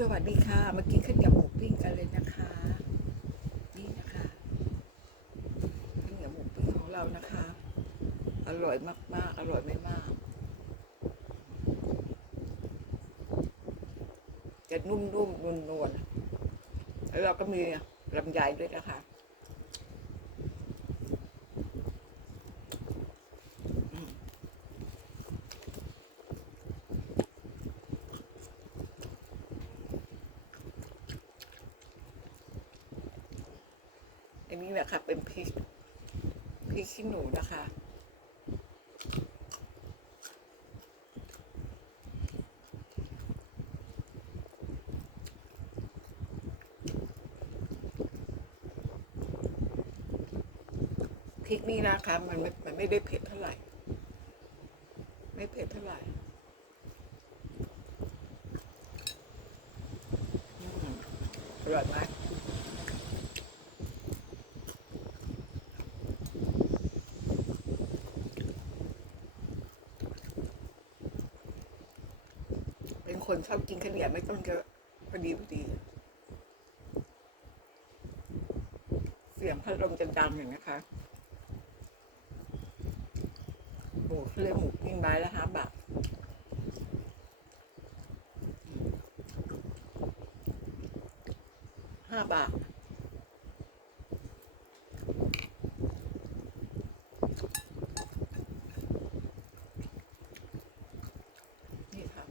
สวัสดีค่ะ เมื่อกี้ขึ้นียวหมูปิ้งกันเลยนะคะ นี่นะคะขึ้นกับหมูปิ้งของเรานะคะ อร่อยมากๆ อร่อยไม่มาก จะนุ่มๆนวลๆแล้วเราก็มีลำไยด้วยนะคะอืมอันนี้นะคะเป็นพริกพริก ขี้หนูนะคะ พริกนี่นะคะมันไม่มันไม่ได้เผ็ดเท่าไหร่ ไม่เผ็ดเท่าไหร่อร่อยไหมนคน ชอบกินข้าวเหนียวไม่ต้องเยอะพอดีพอดี เสียงพัดลมจะดังอย่างนะคะหมูเขาเรียกหมูปิ้งไม้ละห้าบาทห้าบาท นี่ค่ะ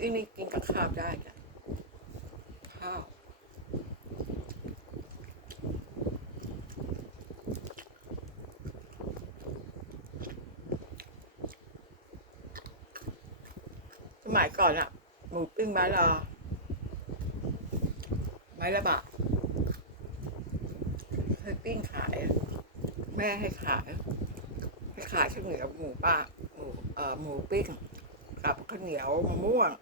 หมูปิ้งนี่กินกับข้าวได้จ้ะข้าวสมัยก่อนอะหมูปิ้งไม้ละไม้ละบาทเคยปิ้งขาย แม่ให้ขายให้ขายข้าวเหนียวหมูป้าหมูเอ่อหมูปิ้งกับข้าวเหนียวมะม่วง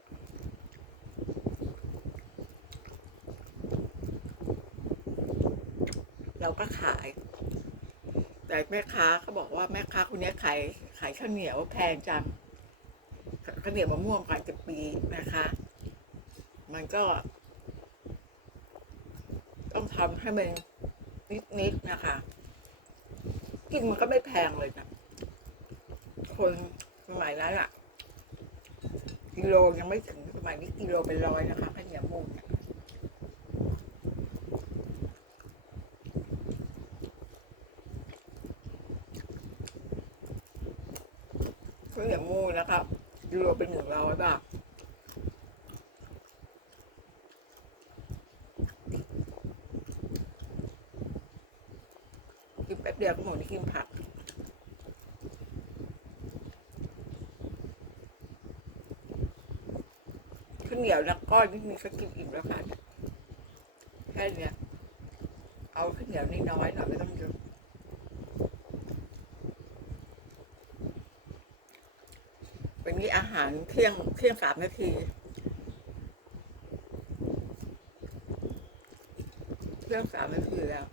เราก็ขาย แต่แม่ค้าเขาบอกว่าแม่ค้าคนนี้ขายขายข้าวเหนียวแพงจังข้าวเหนียวมะม่วงกว่าจะปีนะคะ มันก็ ต้องทำให้มันนิดๆนะคะกินมันก็ไม่แพงเลยนะคนสมัยนั้นอะกิโลยังไม่ถึงสมัยนี้กิโลเป็นร้อยนะคะข้าวเหนียวมูน มุ้ยนะครับกิโลเป็นหนึ่งร้อยบาทกินแป๊บเดียวก็หมดที่กินผักข้าวเหนียวแล้วก้อนนี่มีก็กินอิ่มแล้วค่ะแค่เนี้ยเอาข้าวเหนียวน้อยหน่อยไม่ต้องเยอะวันาหารเที่ยงเที่ยงสามนาทีเที่ยงสามนาทีแล้ว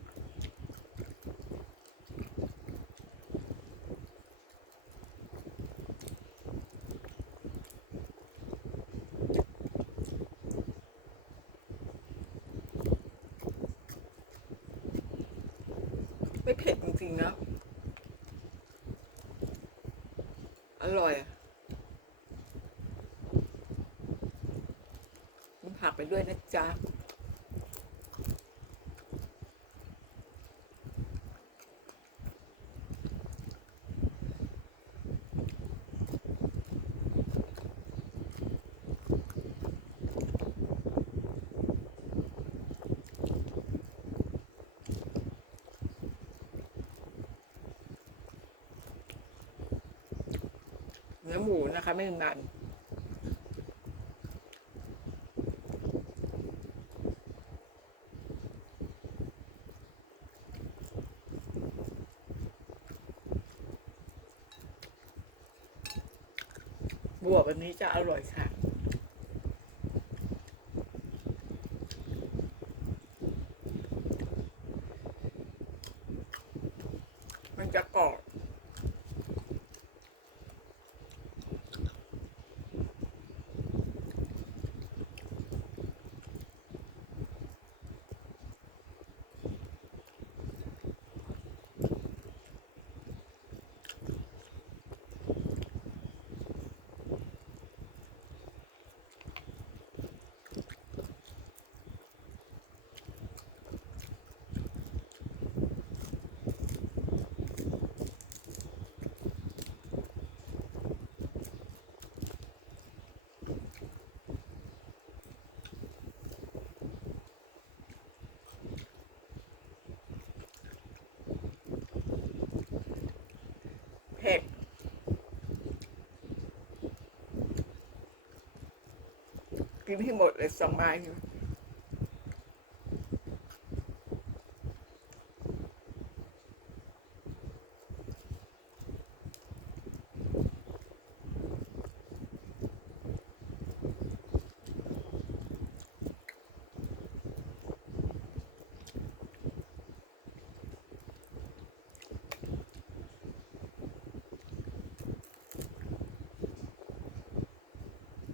ไม่เผ็ดจริงๆนะอร่อยอะมีผัก ไปด้วยนะจ๊ะเนื้อหมูนะคะ ไม่มันบวกอัน นี้จะอร่อยค่ะ มันจะกรอบ ผ็ด กินให้หมดเลยสองไม้นี่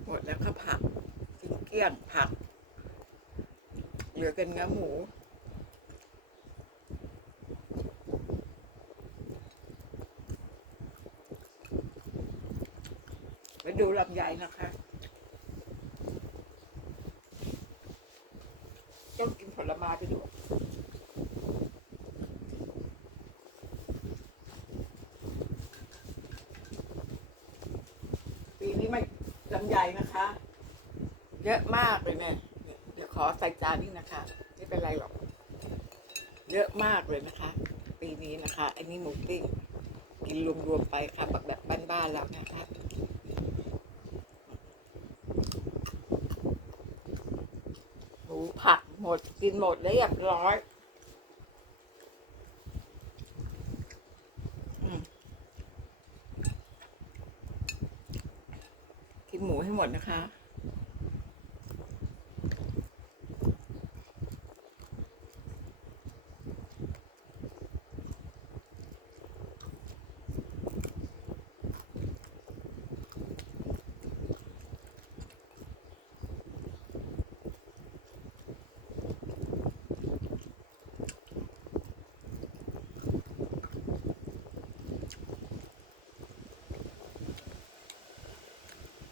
หมดแล้วค่ะผักกิน เกี้ยงผัก เหลือกันเนื้อหมูไปดูลำไยนะคะต้องกินผลไม้ไปด้วยปีนี้ไม่ลำไยนะคะ เยอะมากเลยเนี่ย เดี๋ยวขอใส่จานนี่นะคะ ไม่เป็นไรหรอก เยอะมากเลยนะคะ ปีนี้นะคะ อันนี้หมูปิ้งกินรวมๆไปค่ะแบบแบบบ้านๆแล้วนะคะหมูผักหมดกินหมดแล้วเรียบร้อยกินหมูให้หมดนะคะ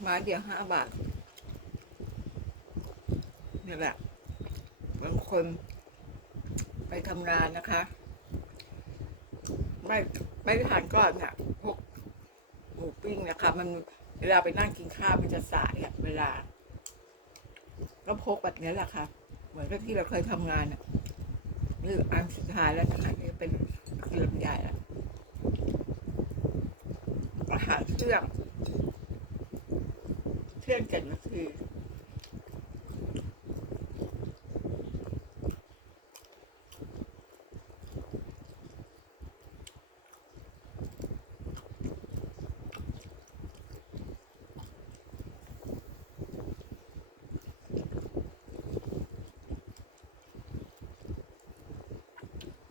ไม้เดียวห้าบาทนี่แหละบางคนไปทำงานนะคะ ไม่ไม่ทานก่อนเนี่ยพวกหมูปิ้งนะคะ มันเวลาไปนั่งกินข้าวมันจะสายอะเวลาก็พกแบบนี้แหละค่ะ เหมือนกับที่เราเคยทำงานอะนี่อันสุดท้ายแล้วนะคะนี่เป็นคือลำไยแล้วอาหารเครื่อง เที่ยงเจ็ดนาที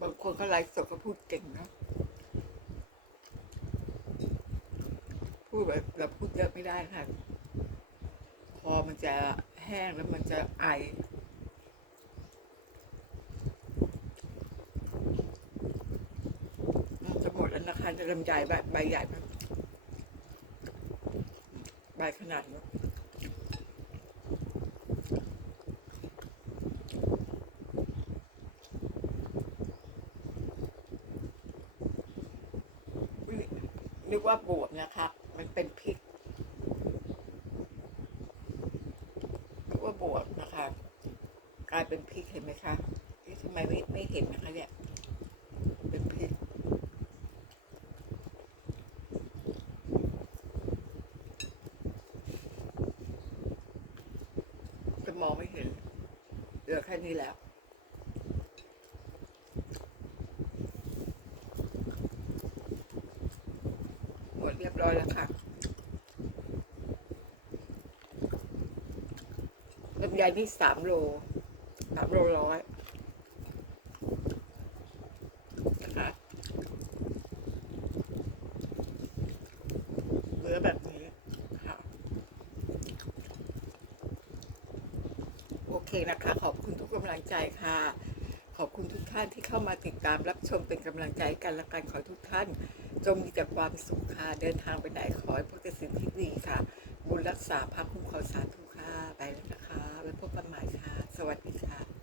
บางคนก็ไลฟ์สดก็พูดเก่งนะ พูดแบบเราพูดเยอะไม่ได้ค่ะ อมันจะแห้งแล้วมันจะไอ จะหมดแล้วนะคะจะลำไยใบใบใหญ่ใบขนาดนี้นึกว่าบวบนะคะ มันเป็นพริกนึกว่าบวบนะคะ กลาย เป็นพริกเห็นไหมคะนี่ทำไมไม่ไม่เห็นนะคะเนี่ย เป็นพริกจะมองไม่เห็น เหลือแค่นี้แล้วหมดเรียบร้อยแล้วค่ะลำไยนี่สามโล สามโลร้อยนะคะเหลือแบบนี้ค่ะโอเคนะคะ ขอบคุณทุกกำลังใจค่ะ ขอบคุณทุกท่านที่เข้ามาติดตามรับชมเป็นกำลังใจให้กันและกันขอให้ทุกท่าน จงมีแต่ความสุขค่ะ เดินทางไปไหนขอให้พบแต่สิ่งที่ดีค่ะ บุญรักษาพระคุ้มครองสาธุ สวัสดีค่ะ